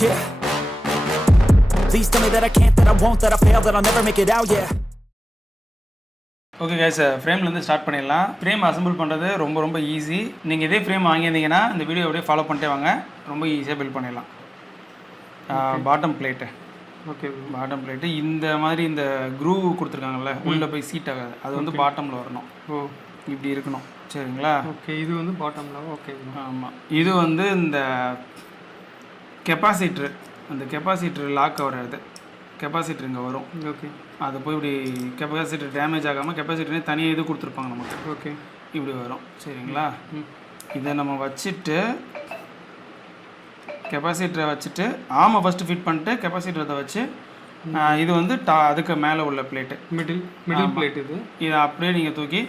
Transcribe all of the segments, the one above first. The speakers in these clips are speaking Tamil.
Yeah. Please tell me that I can't, that I won't, that I fail, that I'll never make it out, yeah. Okay guys, ஃப்ரேம்லேருந்து ஸ்டார்ட் பண்ணிடலாம். ஃப்ரேம் அசம்பிள் பண்ணுறது ரொம்ப ரொம்ப ஈஸி. நீங்கள் இதே ஃப்ரேம் வாங்கியிருந்தீங்கன்னா இந்த வீடியோ அப்படியே ஃபாலோ பண்ணிட்டே வாங்க, ரொம்ப ஈஸியாக பில்ட் பண்ணிடலாம். Bottom plate, okay, bottom plate இந்த மாதிரி இந்த க்ரூவ் கொடுத்துருக்காங்கல்ல, உள்ளே போய் சீட் ஆகாது, அது வந்து பாட்டமில் வரணும். ஓ, இப்படி இருக்கணும், சரிங்களா? ஓகே, இது வந்து பாட்டமில். ஓகே, ஆமாம். இது வந்து இந்த கெப்பாசிட்ரு, அந்த கெப்பாசிட்டர் லாக் ஆகிறது, கெப்பாசிட்டர் இங்கே வரும். ஓகே, அது போய் இப்படி கெப்பாசிட்டர் டேமேஜ் ஆகாமல் கெப்பாசிட்டரே தனியாக இது கொடுத்துருப்பாங்க நமக்கு. ஓகே, இப்படி வரும், சரிங்களா? இதை நம்ம வச்சுட்டு கெப்பாசிட்டரை வச்சுட்டு ஆமாம் ஃபஸ்ட்டு ஃபிட் பண்ணிட்டு கெப்பாசிட்டரை வச்சு இது வந்து அதுக்கு மேலே உள்ள பிளேட்டு, மிடில் பிளேட், இதை அப்படியே நீங்கள் தூக்கி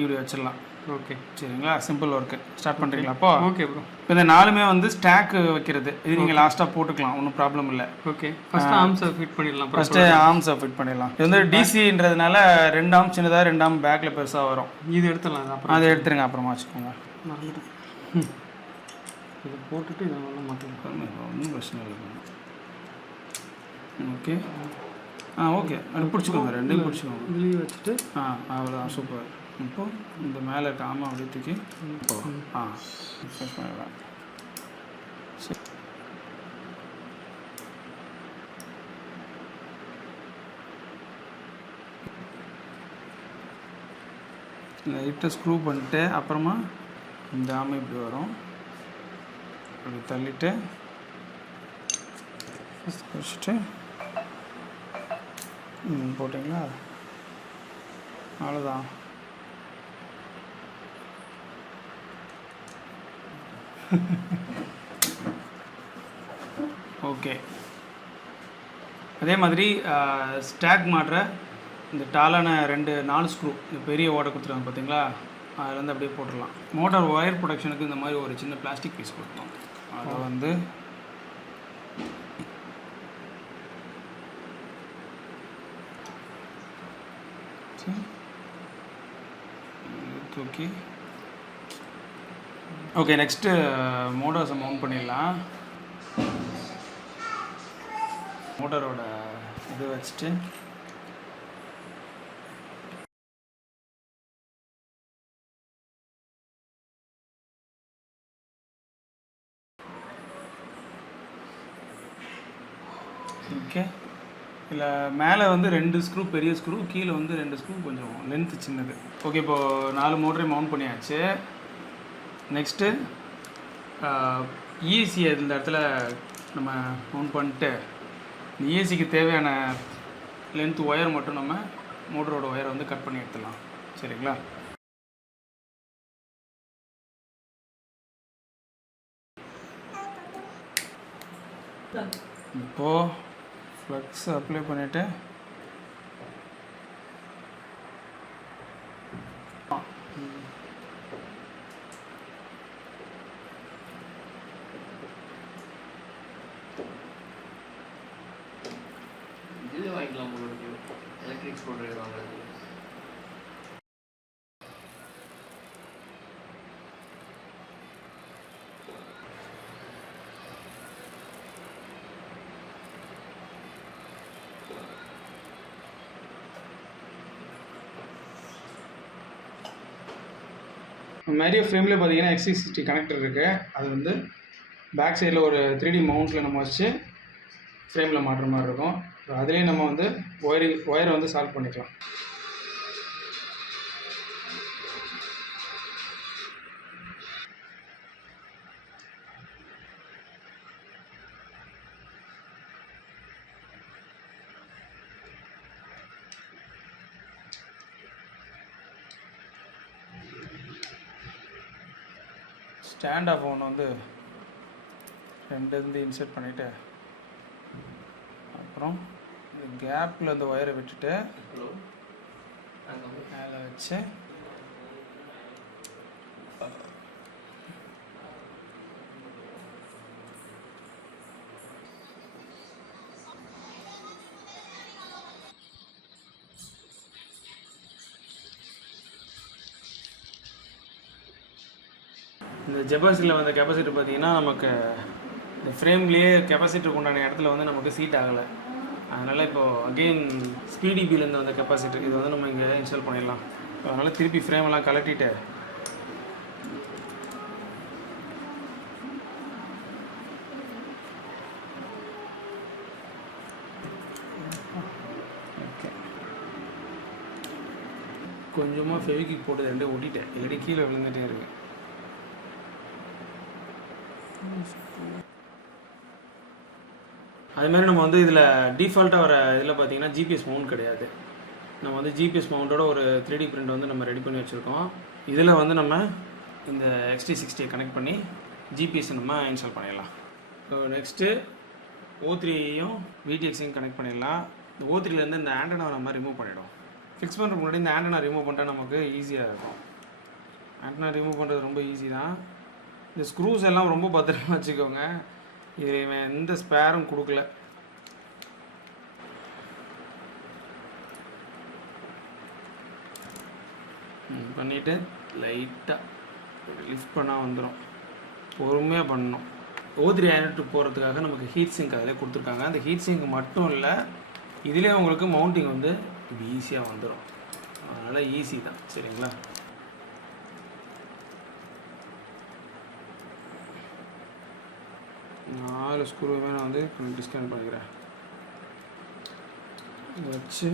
இப்படி வச்சிடலாம். ஓகே, சரிங்களா? Simple work. ஸ்டார்ட் பண்ணுறீங்களா? அப்போ ஓகே ப்ரோ. இப்போ இந்த நாலுமே வந்து ஸ்டாக் வைக்கிறது, இது நீங்கள் லாஸ்ட்டாக போட்டுக்கலாம், ஒன்றும் ப்ராப்ளம் இல்லை. ஓகே, ஃபஸ்ட்டு ஆர்ம்ஸை ஃபிட் பண்ணிடலாம். ஃபஸ்ட்டு ஆர்ம்ஸை ஃபிட் பண்ணிடலாம். இது வந்து டிசின்றதுனால 2 ஆர்ம் சின்னதாக 2 ஆர்ம் பேக்கில் பெருசாக வரும். இது எடுத்துடலாம், அப்புறம் அதை எடுத்துருங்க, அப்புறமா வச்சுக்கோங்க. இதை போட்டுட்டு இதை நல்லா மாற்றிக்கலாம், ஒன்றும் பிரச்சனை இல்லை. ஓகே, ஓகே, அது பிடிச்சிக்கோங்க, ரெண்டையும் பிடிச்சிக்கோங்க. இதுலேயும் வச்சுட்டு அவ்வளோதான், சூப்பர். இப்போ இந்த மேலே இருக்க ஆமாம் அப்படியே தூக்கி பண்ணிடலாம். சரி, லைட்டாக ஸ்க்ரூ பண்ணிட்டு அப்புறமா இந்த ஆமை இப்படி வரும், அப்படி தள்ளிட்டு வச்சுட்டு போட்டிங்களா? அவ்வளோதான். ஓகே, அதே மாதிரி ஸ்டாக் மாட்டுற இந்த டாலான 4 ஸ்க்ரூ, இந்த பெரிய ஓடை கொடுத்துருக்காங்க பார்த்தீங்களா, அதில் அப்படியே போட்டுடலாம். மோட்டார் ஒயர் ப்ரொடக்ஷனுக்கு இந்த மாதிரி ஒரு சின்ன பிளாஸ்டிக் பீஸ் கொடுத்தோம், அதை வந்து தூக்கி. ஓகே, நெக்ஸ்ட்டு மோட்டார்ஸை மவுண்ட் பண்ணிடலாம். மோட்டாரோட இது வச்சுட்டு ஓகே, இல்லை மேலே வந்து 2 ஸ்க்ரூ பெரிய ஸ்க்ரூ, கீழே வந்து 2 ஸ்க்ரூ கொஞ்சம் லென்த்து சின்னது. ஓகே, இப்போது 4 மோட்டரையும் மவுண்ட் பண்ணியாச்சு. நெக்ஸ்ட்டு இஎஸ்சி இந்த இடத்துல நம்ம மவுண்ட் பண்ணிட்டு இஎஸ்சிக்கு தேவையான லென்த் ஒயர் மட்டும் நம்ம மோட்டரோட ஒயரை வந்து கட் பண்ணி எடுத்துடலாம், சரிங்களா? இப்போது ஃப்ளக்ஸ் அப்ளை பண்ணிவிட்டு இது வாங்கிக்கலாம், உங்களுக்கு எலக்ட்ரிக் ஸ்க்ரூ டிரைவர் வாங்குறது. மேரியோ ஃப்ரேம்லேயே பார்த்தீங்கன்னா XC60 கனெக்டர் இருக்குது, அது வந்து பேக் சைடில் ஒரு 3D மவுண்ட்டில் நம்ம வச்சு ஃப்ரேமில் மாட்டுற மாதிரி இருக்கும். அதுலேயும் நம்ம வந்து ஒயரை வந்து சால்வ் பண்ணிக்கலாம். ஸ்டாண்ட் ஆஃப் ஒன்று வந்து 2 இருந்து இன்சர்ட் பண்ணிவிட்டு அப்புறம் கேப்பில் இந்த ஒயரை விட்டுட்டு மேலே வச்சு இந்த ஜெபாசில் வந்த கெப்பாசிட்டி பார்த்தீங்கன்னா நமக்கு இந்த ஃப்ரேம்லேயே கெப்பாசிட்டருக்கு உண்டான இடத்துல வந்து நமக்கு சீட் ஆகலை. அதனால் இப்போது அகெயின் ஸ்பீடிபிலேருந்து வந்த கெப்பாசிட்டர் இது வந்து நம்ம இங்கே இன்ஸ்டால் பண்ணிடலாம். அதனால் திருப்பி ஃப்ரேமெல்லாம் கலட்டிட்டு கொஞ்சமாக ஃபெவிக்விக் போட்டு ரெண்டே ஒட்டிட்டேன், இல்லாட்டி கீழே விழுந்துகிட்டே இருக்கு. அதுமாதிரி நம்ம வந்து இதில் டிஃபால்ட்டாக வர இதில் பார்த்தீங்கன்னா ஜிபிஎஸ் மவுண்ட் கிடையாது. நம்ம வந்து ஜிபிஎஸ் மவுண்டோட ஒரு 3D பிரிண்ட் வந்து நம்ம ரெடி பண்ணி வச்சுருக்கோம். இதில் வந்து நம்ம இந்த XT60 கனெக்ட் பண்ணி ஜிபிஎஸ் நம்ம இன்ஸ்டால் பண்ணிடலாம். ஸோ நெக்ஸ்ட்டு O3யும் VTXையும் கனெக்ட் பண்ணிடலாம். இந்த O3லேருந்து இந்த ஆண்டனாவை நம்ம ரிமூவ் பண்ணிவிடும். ஃபிக்ஸ் பண்ணுறதுக்கு முன்னாடி இந்த ஆண்டனா ரிமூவ் பண்ணிட்டா நமக்கு ஈஸியாக இருக்கும். ஆண்டனா ரிமூவ் பண்ணுறது ரொம்ப ஈஸி தான். இந்த ஸ்க்ரூஸ் எல்லாம் ரொம்ப பத்திரமா வச்சுக்கோங்க. இதில் இவன் எந்த ஸ்பேரும் கொடுக்கல. பண்ணிவிட்டு லைட்டாக லிஃப்ட் பண்ணால் வந்துடும். பொறுமையாக பண்ணணும். O3 ஆண்டனுக்கு போகிறதுக்காக நமக்கு ஹீட் சிங்க் அதிலே கொடுத்துருக்காங்க. அந்த ஹீட் சிங்க் மட்டும் இல்லை, இதிலே உங்களுக்கு மவுண்டிங் வந்து இது ஈஸியாக வந்துடும். அதனால் ஈஸி தான். சரிங்களா? நாலு ஸ்க்ரூவுமே நான் வந்து டிஸ்கனெக்ட் பண்ணிக்கிறேன். வச்சு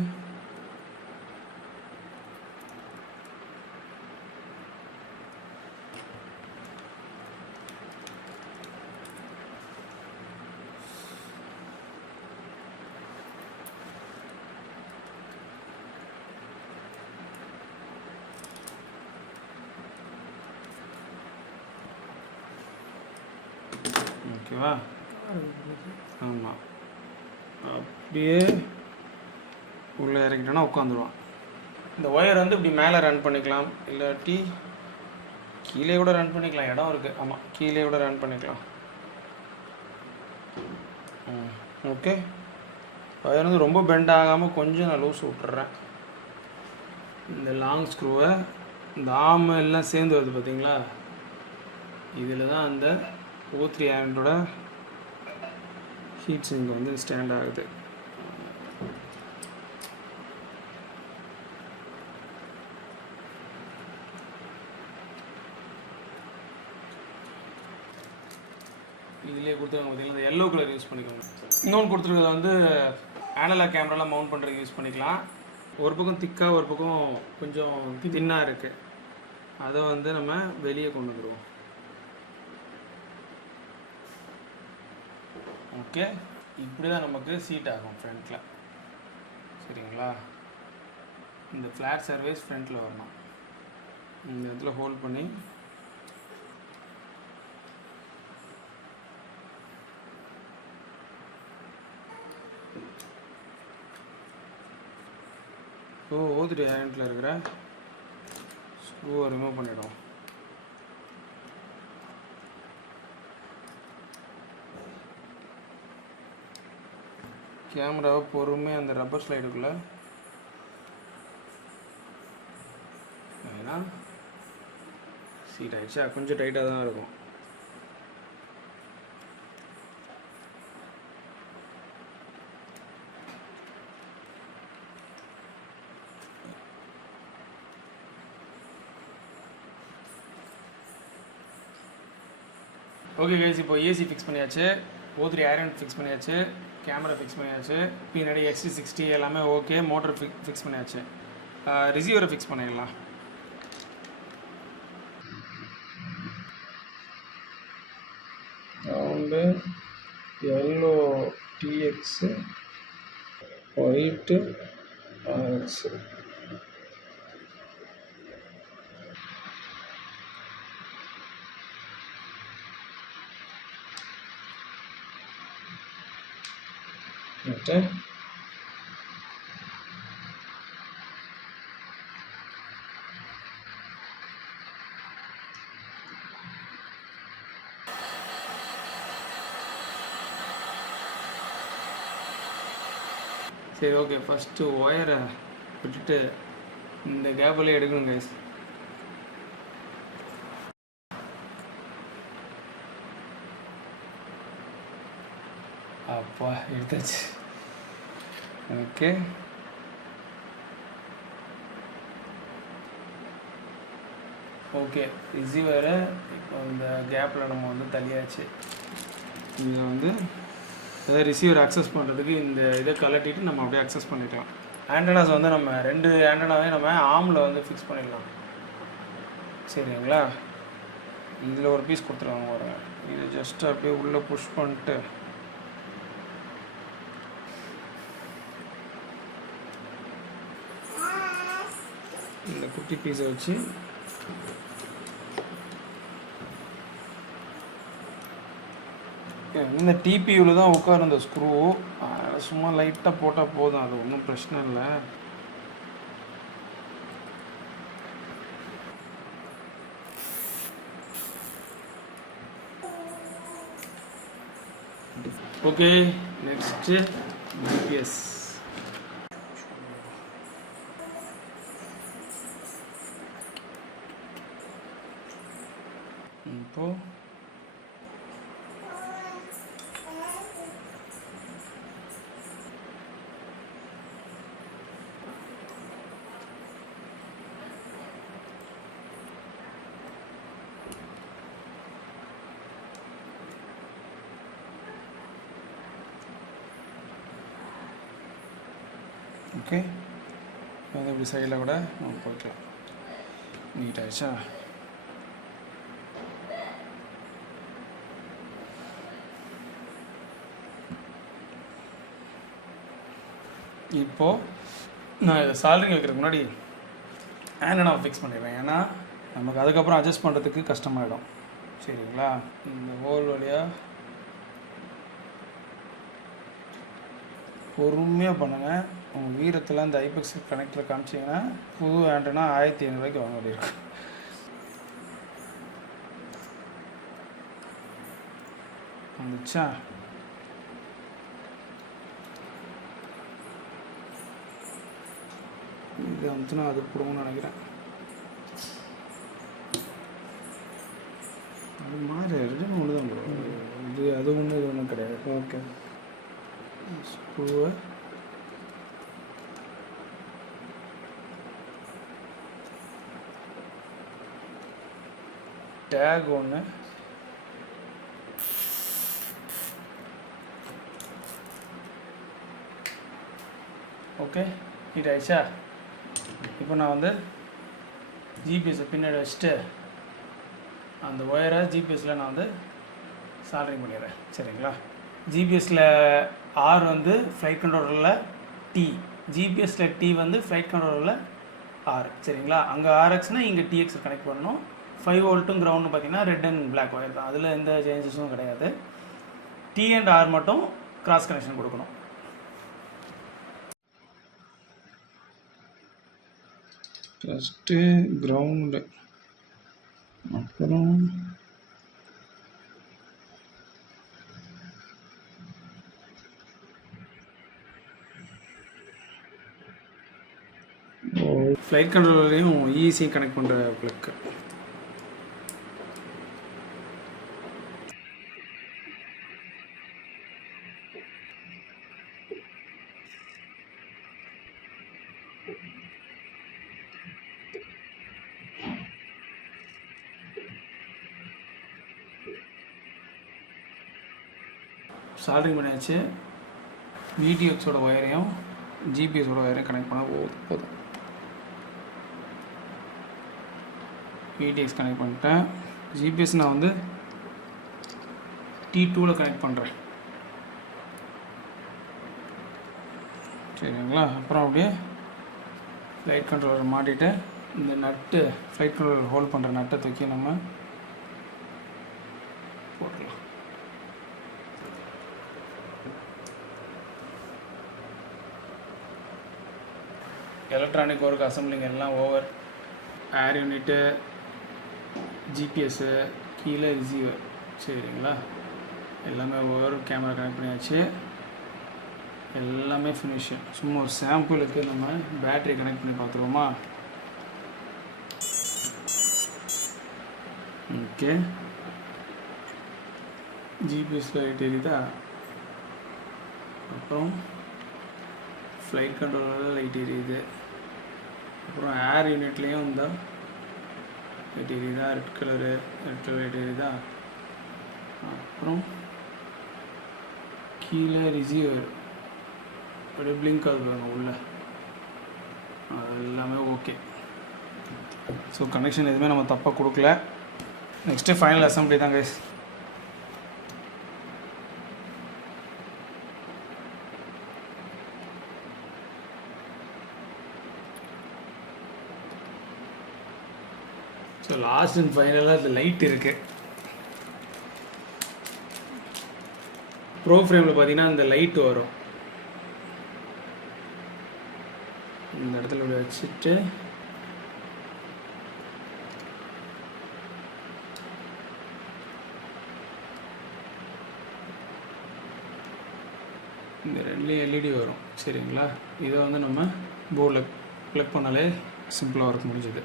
ஓகேவா? ஆமாம், அப்படியே உள்ளே இறக்கிட்டோன்னா உட்காந்துருவான். இந்த ஒயர் வந்து இப்படி மேலே ரன் பண்ணிக்கலாம், இல்லாட்டி கீழே கூட ரன் பண்ணிக்கலாம். இடம் இருக்குது. ஆமாம், கீழே கூட ரன் பண்ணிக்கலாம். ஓகே. ஒயர் வந்து ரொம்ப பெண்ட் ஆகாமல் கொஞ்சம் நான் லூஸ் விட்டுறேன். இந்த லாங் ஸ்க்ரூவை இந்த ஆம் எல்லாம் சேர்ந்து வருது பார்த்தீங்களா? இதில் தான் அந்த O3 ஆண்டோட ஹீட் சிங்க் வந்து ஸ்டாண்ட் ஆகுது. இதிலே கொடுத்துருக்காங்க பார்த்தீங்கன்னா, இந்த எல்லோ கலர் யூஸ் பண்ணிக்கோங்க. இன்னொன்று கொடுத்துருக்கிறது வந்து ஆனலாக் கேமராலாம் மவுண்ட் பண்ணுறதுக்கு யூஸ் பண்ணிக்கலாம். ஒரு பக்கம் திக்காக, ஒரு பக்கம் கொஞ்சம் தின்னாக இருக்குது. அதை வந்து நம்ம வெளியே கொண்டு வந்துடுவோம். ஓகே, இப்படி தான் நமக்கு சீட் ஆகும் ஃப்ரண்ட்டில். சரிங்களா? இந்த ஃப்ளாட் சர்ஃபேஸ் ஃப்ரண்ட்டில் வரணும். இந்த இடத்துல ஹோல்ட் பண்ணி O3 ஆண்டனில் இருக்கிற ஸ்க்ரூவை ரிமூவ் பண்ணிவிடும். கேமராவை பொறுமையாக அந்த ரப்பர் ஸ்லைடுக்குள்ளே ஏன்னா சீட் ஆகிடுச்சா, கொஞ்சம் டைட்டாக தான் இருக்கும். ஓகே கைஸ், இப்போ ஏசி ஃபிக்ஸ் பண்ணியாச்சு, O3 ஐரன் ஃபிக்ஸ் பண்ணியாச்சு, கேமரா ஃபிக்ஸ் பண்ணியாச்சு, பின்னாடி XT60 எல்லாமே ஓகே, மோட்டர் ஃபிக்ஸ் பண்ணியாச்சு. ரிசீவரை ஃபிக்ஸ் பண்ணிடலாம். Sound yellow TX, white RX. Okay, சரி ஓகே. ஃபஸ்ட்டு ஒயரை விட்டுட்டு இந்த கேபிளே எடுக்கணும் கைஸ். அப்பா எடுத்தாச்சு. Okay, okay. ரிசீவரை இப்போ இந்த கேப்பில் நம்ம வந்து தள்ளியாச்சு. இதை வந்து அதாவது ரிசீவர் அக்சஸ் பண்ணுறதுக்கு இந்த இதை கலட்டிட்டு நம்ம அப்படியே அக்சஸ் பண்ணிக்கலாம். ஆண்டனாஸ் வந்து நம்ம 2 ஆண்டனாவே நம்ம ஆர்மில் வந்து ஃபிக்ஸ் பண்ணிடலாம். சரிங்களா? இதில் ஒரு பீஸ் கொடுத்துருவாங்க பாருங்க. இது ஜஸ்ட் அப்படியே உள்ளே புஷ் பண்ணிட்டு இந்த குட்டி பீஸை வச்சு இந்த டிபியூவில் தான் உட்கார இந்த ஸ்க்ரூ. சும்மா லைட்டாக போட்டால் போதும், அது ஒன்றும் பிரச்சனை இல்லை. Okay, next GPS. இப்போ ஓகே, வந்து இப்படி சைடில் கூட நம்ம போய்க்கலாம். நீட் ஆகிடுச்சா? இப்போது நான் இதை சால்ரிங் வைக்கிறதுக்கு முன்னாடி ஆண்டனா ஃபிக்ஸ் பண்ணிடுறேன். ஏன்னா நமக்கு அதுக்கப்புறம் அட்ஜஸ்ட் பண்ணுறதுக்கு கஷ்டமாயிடும். சரிங்களா? இந்த ஹோல் வழியாக பொறுமையாக பண்ணுங்கள். உங்கள் வீரத்தில் இந்த ஐபெக்ஸ் கனெக்டர் காமிச்சிங்கன்னா புது ஆண்டனா 1500 ரூபாய்க்கு வாங்க வேண்டியிருக்கும். வந்துச்சா? இது வந்துச்சுன்னா அது கொடுங்கன்னு நினைக்கிறேன். அது மாதிரி ரெண்டு ஒன்று தான் போடும். இது அது ஒன்று இது ஒன்றும் கிடையாது. ஓகே, ஸ்க்ரூவை டேக் ஒன்று, ஓகே. ஹீட் ஆயிடுச்சா? இப்போ நான் வந்து ஜிபிஎஸ்ஸை பின்னாடி வச்சுட்டு அந்த ஒயரை ஜிபிஎஸ்சில் நான் வந்து சால்ரிங் பண்ணிடுறேன். சரிங்களா? ஜிபிஎஸ்சில் ஆர் வந்து ஃப்ளைட் கண்ட்ரோலரில் டி, ஜிபிஎஸ்சில் டி வந்து ஃப்ளைட் கண்ட்ரோலரில் ஆர். சரிங்களா? அங்கே ஆர்எக்ஸ்னால் இங்கே டிஎக்ஸ் கனெக்ட் பண்ணணும். 5 வோல்ட்டும் கிரவுண்டு பார்த்தீங்கன்னா ரெட் அண்ட் பிளாக் ஒயர் தான். அதில் எந்த சேஞ்சஸும் கிடையாது. டி அண்ட் ஆர் மட்டும் கிராஸ் கனெக்ஷன் கொடுக்கணும். ஃபஸ்ட்டு கிரவுண்டு, அப்புறம் ஃப்ளைட் கண்ட்ரோலரையும் ஈஸியாக கனெக்ட் பண்ணுற ப்ளக்கு. சால்ரிங் பண்ணியாச்சு. விடிஎக்ஸோட ஒயரையும் ஜிபிஎஸோட ஒயரையும் கனெக்ட் பண்ணால் போதும். விடிஎக்ஸ் கனெக்ட் பண்ணிட்டேன். ஜிபிஎஸ் நான் வந்து T2வில் கனெக்ட் பண்ணுறேன். சரிங்களா? அப்புறம் அப்படியே ஃப்ளைட் கண்ட்ரோலர் மாட்டிட்டு இந்த நட்டு ஃப்ளைட் கண்ட்ரோலர் ஹோல்ட் பண்ணுற நட்டை தூக்கி நம்ம போட்டுடலாம். எலக்ட்ரானிக் ஒர்க் அசம்பிளிங் எல்லாம் ஓவர். ஏர் யூனிட்டு, ஜிபிஎஸ்ஸு, கீழே ரிசீவர். சரிங்களா? எல்லாமே ஓவர். கேமரா கனெக்ட் பண்ணியாச்சு. எல்லாமே ஃபினிஷு. சும்மா ஒரு சாம்பிளுக்கு நம்ம பேட்ரி கனெக்ட் பண்ணி பார்த்துருவோமா? ஓகே, ஜிபிஎஸ் லைட் எரியுதா? அப்புறம் ஃப்ளைட் கண்ட்ரோலில் லைட் எரியுது. அப்புறம் ஏர் யூனிட்லேயும் இருந்தால் லைட் எரியுதா, ரெட் கலர் லைட் எரியுதா. அப்புறம் கீழே ரிசீவர் அப்படியே பிளிங்க் ஆகுது பாருங்க உள்ள, அது எல்லாமே ஓகே. ஸோ கனெக்ஷன் எதுவுமே நம்ம தப்பாக கொடுக்கல. நெக்ஸ்ட்டு ஃபைனல் அசம்பிளி தான் கைஸ். ஸோ லாஸ்ட் அண்ட் ஃபைனலாக அது லைட் இருக்குது. ப்ரோ ஃப்ரேமில் பார்த்தீங்கன்னா இந்த லைட் வரும். இந்த இடத்துல இப்படி வச்சுட்டு இந்த ரெண்டுலேயும் எல்இடி வரும். சரிங்களா, இதை வந்து நம்ம போர்டில் ப்ளக் பண்ணாலே சிம்பிளாக ஒர்க் முடிஞ்சது.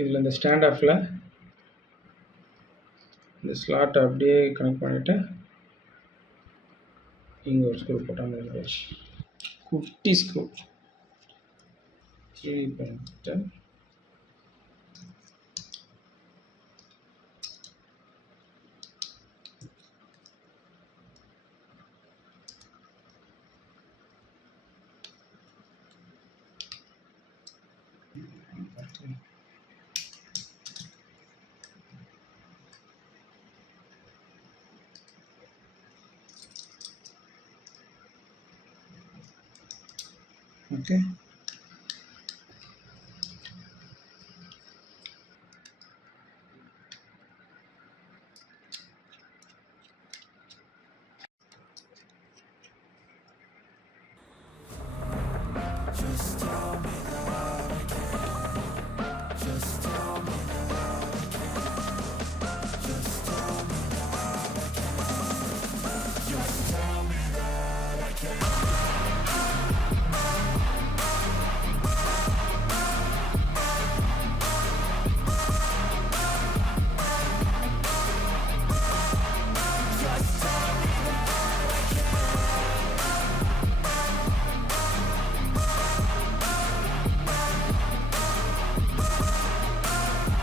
இதில் இந்த ஸ்டாண்ட் ஆஃபில் இந்த ஸ்லாட்டை அப்படியே கனெக்ட் பண்ணிவிட்டு இங்கே ஒரு ஸ்க்ரூ போட்டால் வச்சு குட்டி ஸ்க்ரூ பண்ணிட்டு ஓகே.